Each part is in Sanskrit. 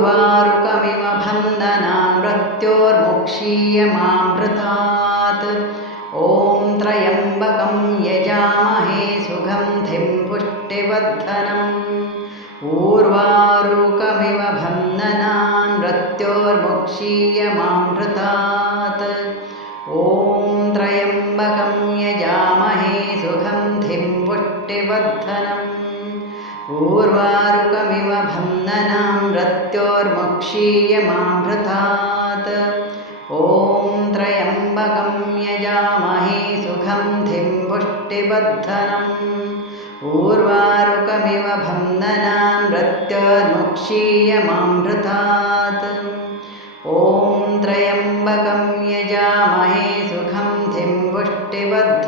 ऊर्वारुकमिव बन्धनां मृत्योर्मुक्षीयमामृतात् ॐ त्र्यम्बकं यजामहे सुगन्धिं पुष्टिबद्धनम् ऊर्वारुकमिव बन्धनान् मृत्योर्मुक्षीयमामृतात् ॐ त्र्यम्बकं यजामहे सुगन्धिं पुष्टिबद्धनम् ऊर्वारुकमिव बन्धनां मृत्योर्मुक्षीयमामृतात् ॐ त्र्यम्बकं यजामहे सुगन्धिं पुष्टिबद्धनम् ऊर्वारुकमिव बन्धनां मृत्योर्मुक्षीयमामृतात् ॐ त्र्यम्बकं यजामहे सुगन्धिं पुष्टिबद्धनम्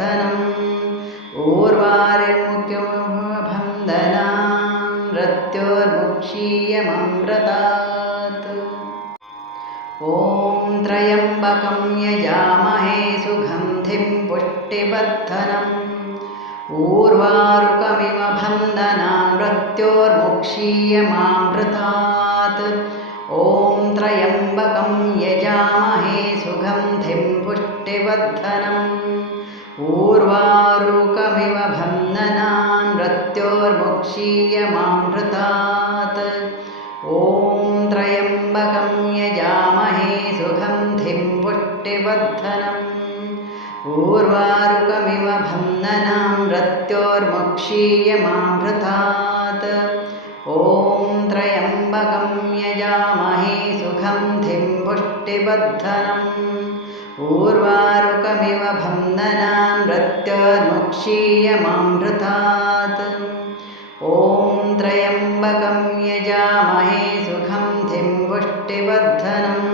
त्र्यम्बकं यजामहे सुगन्धिं पुष्टिबद्धनम् ऊर्वारुकमिव बन्धनां मृत्योर्मुक्षीयमामृतात्। ॐ त्र्यम्बकं यजामहे सुगन्धिं पुष्टिबद्धनम् ऊर्वारुकमिव बन्धनान् मृत्योर्मुक्षीयमामृतात् ॐ त्र्यम्बकं यजामहे सुगन्धिं पुष्टिबद्धनम् ऊर्वारुकमिव बन्धनां मृत्योर्मुक्षीयमामृतात् ॐ त्र्यम्बकं यजामहे सुगन्धिं पुष्टिबद्धनम् ऊर्वारुकमिव बन्धनान् मृत्योर्मुक्षीयमामृतात् ॐ त्र्यम्बकं यजामहे सुगन्धिं पुष्टिबद्धनम्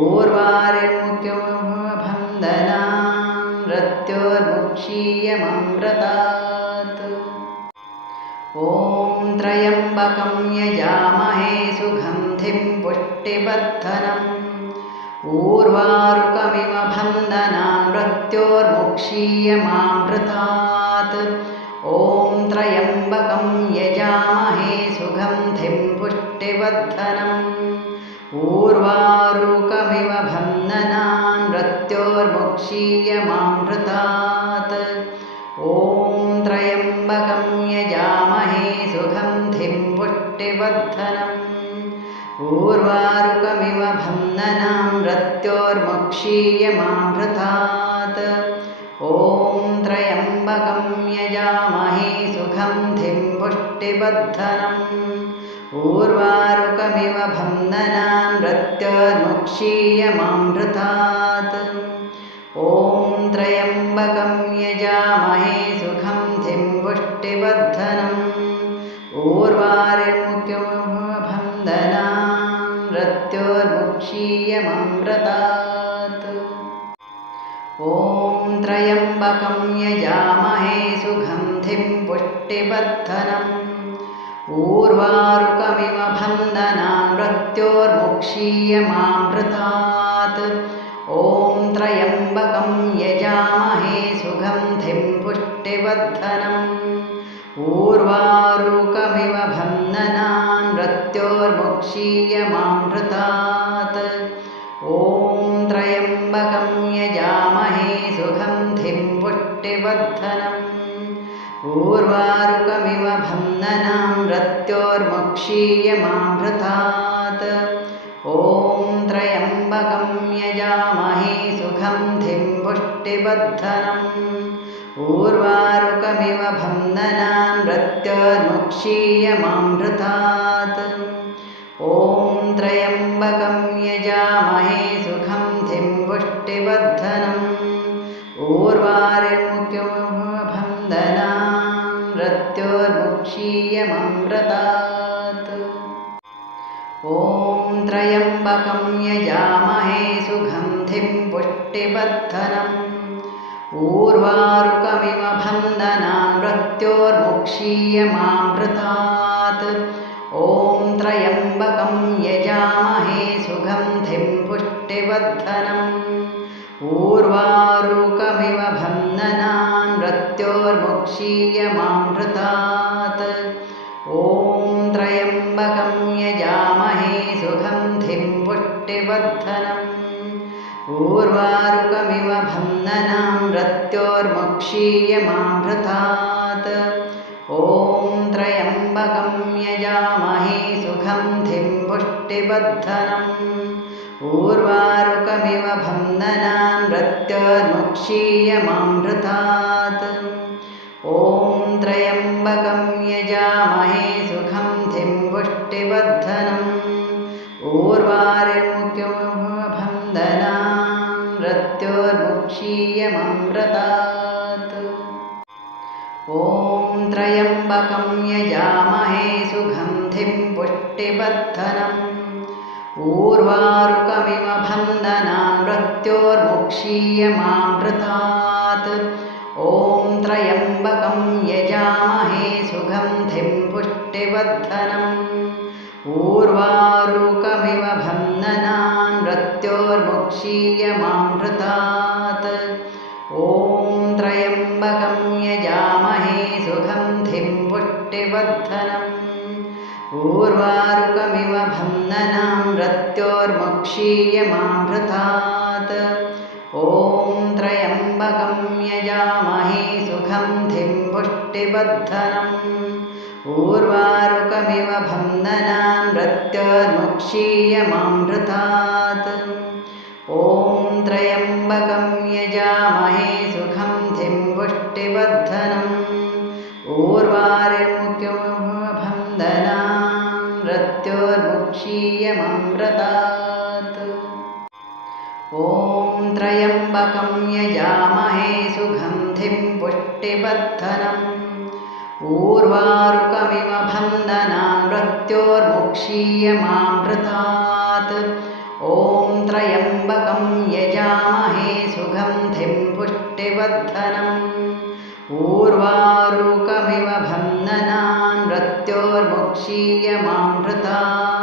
ऊर्वारिमुख्यबन्धनां मृत्योर्मुक्षीयममृतात् ॐ त्र्यम्बकं यजामहे सुगन्धिं पुष्टिबद्धनम् ऊर्वारुकमिव बन्धनां मृत्योर्मुक्षीयमामृतात् ॐ त्र्यम्बकं यजामहे सुगन्धिं पुष्टिबद्धनम् ऊर्वारुकमिव बन्धनान् मृत्योर्मुक्षीयमामृतात् ॐ मृत्योर्मुक्षीयमामृतात् ॐ त्र्यम्बकं यजामहे सुगन्धिं पुष्टिबद्धनम् ऊर्वारुकमिव बन्धनां मृत्योर्मुक्षीयमामृतात् ॐ त्र्यम्बकं यजामहे सुगन्धिं पुष्टिबद्धनम् ऊर्वारिमुख्यबन्धनां मृत्योर्मुक्षीयममृतात् ॐ त्र्यम्बकं यजामहे सुगन्धिं पुष्टिबद्धनम् ऊर्वारुकमिव बन्धनां मृत्योर्मुक्षीयमामृतात् ॐ त्र्यम्बकं यजामहे सुगन्धिं पुष्टिबद्धनम् ऊर्वारुकमिव बन्धनान् मृत्योर्मुक्षीयमामृतात् ऊर्वारुकमिव बन्धनां मृत्योर्मुक्षीयमामृतात् ॐ त्र्यम्बकं यजामहे सुगन्धिं पुष्टिबद्धनम्। ऊर्वारुकमिव बन्धनान् मृत्योर्मुक्षीयमामृतात् ॐ त्र्यम्बकं यजामहे सुगन्धिं पुष्टिबद्धनम् ऊर्वारिमुख्यबन्धनां मृत्योर्मुक्षीयममृतात् ॐ त्र्यम्बकं यजामहे सुगन्धिं पुष्टिबद्धनम् ऊर्वारुकमिव बन्धनां मृत्योर्मुक्षीयमामृतात् ॐ त्र्यम्बकं यजामहे सुगन्धिं पुष्टिबद्धनम् ऊर्वारुकमिव भनां नृत्योर्मुक्षीयमामृतात् ॐ त्रयम्बकं यजामहे सुखं धिं पुष्टिवर्धनम्। पूर्वारुकमिव भनां नृत्योर्मुक्षीयमामृतात् ॐ त्रयम्बकं यजामहे सुखं धिं पुष्टिबद्धनम् ऊर्वारुकमिव भन्दनां रत्योर्मुक्षीयमाभृतात् ॐ त्र्यम्बकं यजामहे सुखं धिं पुष्टिवर्धनम् ऊर्वारिमुख्यभन्दनां रत्योर्मुक्षीयममृतात् ॐ त्र्यम्बकं यजामहे सुगन्धिं पुष्टिवर्धनम् ऊर्वारुकमिव भन्दनां मृत्योर्मुक्षीयमामृतात् ॐ त्र्यम्बकं यजामहे सुगन्धिं पुष्टिवर्धनम् ऊर्वारुकमिव भन्दनां मृत्योर्मुक्षीयमामृतात् ॐ त्र्यम्बकं यजामहे सुगन्धिं पुष्टिवर्धनम् ऊर्वारुकमिव भन्दनां रत्योर्मुक्षीयमाभृतात् ॐ त्र्यम्बकं यजामहे सुगन्धिं पुष्टिवर्धनम् ऊर्वारुकमिव भन्दनां रत्योर्मुक्षीयमाभृतात् ॐ त्र्यम्बकं यजामहे त्र्यम्बकं यजामहे सुगन्धिं पुष्टिवर्धनम् ऊर्वारुकमिव भन्दनां मृत्योर्मुक्षीयमाभृतात् ॐ त्र्यम्बकं यजामहे सुगन्धिं पुष्टिवर्धनम् ऊर्वारुकमिव भन्दनां मृत्योर्मुक्षीयमाभृतात् ॐ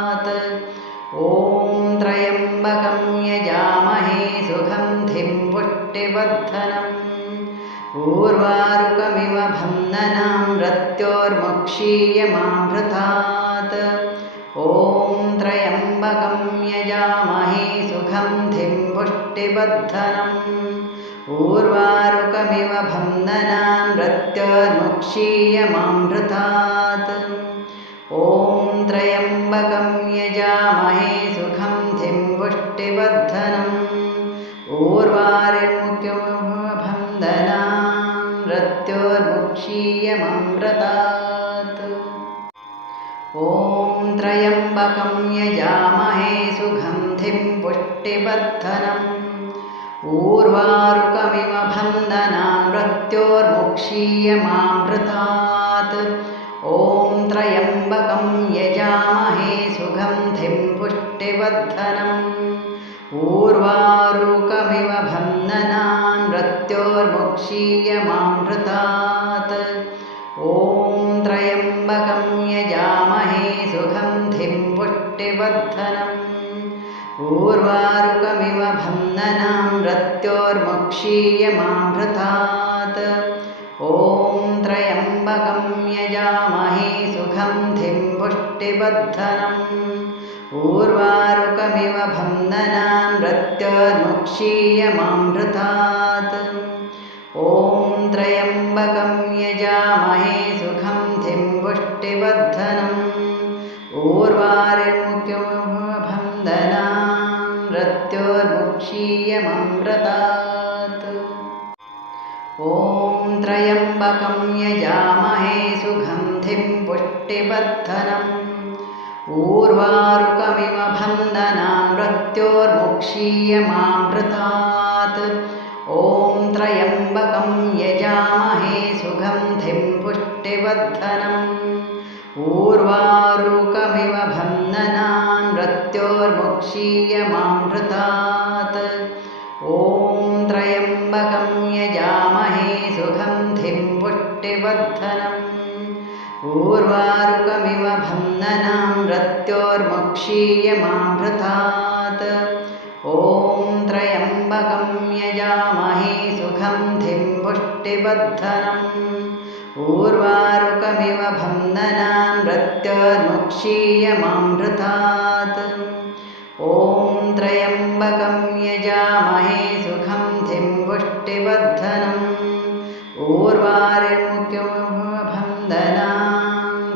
भन्दनां रत्योर्मुक्षीयमाभृतात् ॐ त्र्यम्बकं यजामहे सुगन्धिं पुष्टिवर्धनम् ऊर्वारुकमिव भन्दनां रत्योर्मुक्षीयमाभृतात् ॐ त्र्यम्बकं यजामहे सुगन्धिं पुष्टिवर्धनम् ऊर्वारिमुख्यभन्दनां रत्योर्मुक्षीयममृतात् ॐ त्र्यम्बकं यजामहे सुगन्धिं पुष्टिवर्धनम् ऊर्वारुकमिव भन्दनां मृत्योर्मुक्षीयमाभृतात् ॐ त्र्यम्बकं यजामहे सुगन्धिं पुष्टिवर्धनम् ऊर्वारुकमिव भन्दनां रत्योर्मुक्षीयमाभृतात् पुष्टिवर्धनम् ऊर्वारुकमिव भन्दनां रत्योर्मुक्षीयमाभृतात्। ॐ त्र्यम्बकं यजामहे सुगन्धिं पुष्टिवर्धनम् ऊर्वारुकमिव भन्दनां रत्योर्मुक्षीयमाभृतात्। ॐ त्र्यम्बकं यजामहे सुगन्धिं पुष्टिवर्धनम् ऊर्वारिमुख्यभन्दनां रत्योर्मुक्षीयममृतात् ॐ त्र्यम्बकं यजामहे सुगन्धिं पुष्टिवर्धनम् ऊर्वारुकमिव भन्दनां रत्योर्मुक्षीयमाभृतात् ॐ त्र्यम्बकं यजामहे सुगन्धिं पुष्टिवर्धनम् ऊर्वारुकमिव भन्दनां रत्योर्मुक्षीयमाभृतात् त्र्यम्बकं यजामहे सुगन्धिं पुष्टिवर्धनम् ऊर्वारुकमिव भन्दनां रत्योर्मुक्षीयमाभृतात् ॐ त्र्यम्बकं यजामहे सुगन्धिं पुष्टिवर्धनम् ऊर्वारुकमिव भन्दनां रत्योर्मुक्षीयमाभृतात् ॐ त्र्यम्बकं यजामहे सुखं धिं पुष्टिवर्धनम् ऊर्वारिमुख्यमभन्दनां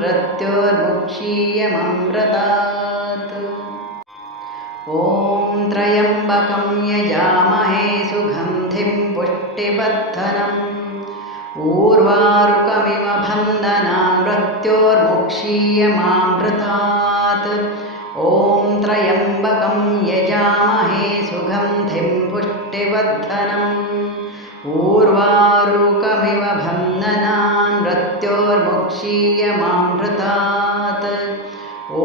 रत्योर्मुक्षीयममृतात् ॐ त्र्यम्बकं यजामहे सुगन्धिं पुष्टिवर्धनम् ऊर्वारुकमिव बन्धनां मृत्योर्मुक्षीयमामृतात् ॐ त्र्यम्बकं यजामहे सुगन्धिं पुष्टिवर्धनम् ऊर्वारुकमिव बन्धनां मृत्योर्मुक्षीयमामृतात् ॐ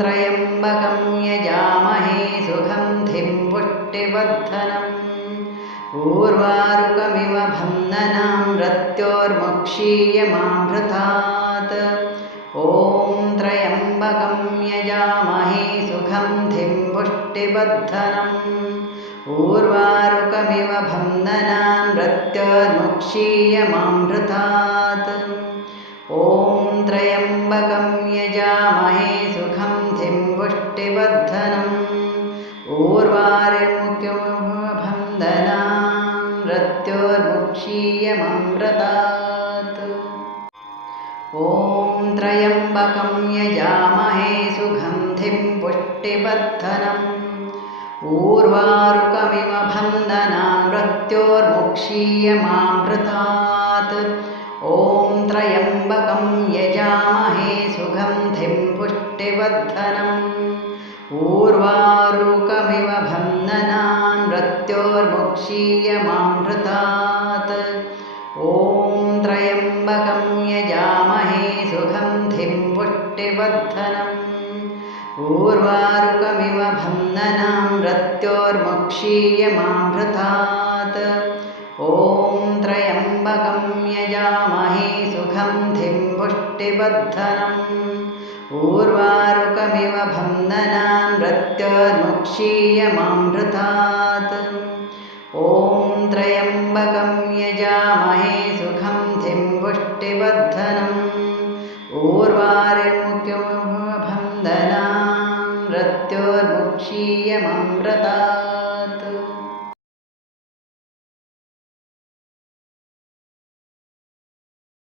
त्र्यम्बकं यजामहे सुगन्धिं पुष्टिवर्धनम्। ऊर्वारुकमिव बन्धनां मृत्योर्मुक्षीयमामृतात् ॐ त्र्यम्बकं यजामहे सुगन्धिं पुष्टिवर्धनम् ऊर्वारुकमिव बन्धनां मृत्योर्मुक्षीयमामृतात् ॐ त्र्यम्बकं यजामहे सुगन्धिं पुष्टिवर्धनम् ऊर्वारिमुख्यमभन्दनां रत्योर्मुक्षीयममृतात् ॐ त्र्यम्बकं यजामहे सुगन्धिं पुष्टिवर्धनम् ऊर्वारुकमिव बन्धनां मृत्योर्मुक्षीयमामृतात् ॐ त्र्यम्बकं यजामहे सुगन्धिं पुष्टिवर्धनम् ऊर्वारुकमिव बन्धनां मृत्योर्मुक्षीयमामृतात् मृत्योर्मुक्षीयमामृतात् ॐ त्र्यम्बकं यजामहे सुगन्धिं पुष्टिवर्धनम् ऊर्वारुकमिव बन्धनां मृत्योर्मुक्षीयमामृतात् ॐ त्र्यम्बकं यजामहे सुगन्धिं पुष्टिवर्धनम् ऊर्वारिमुख्यमभन्दनां रत्योर्मुक्षीयममृता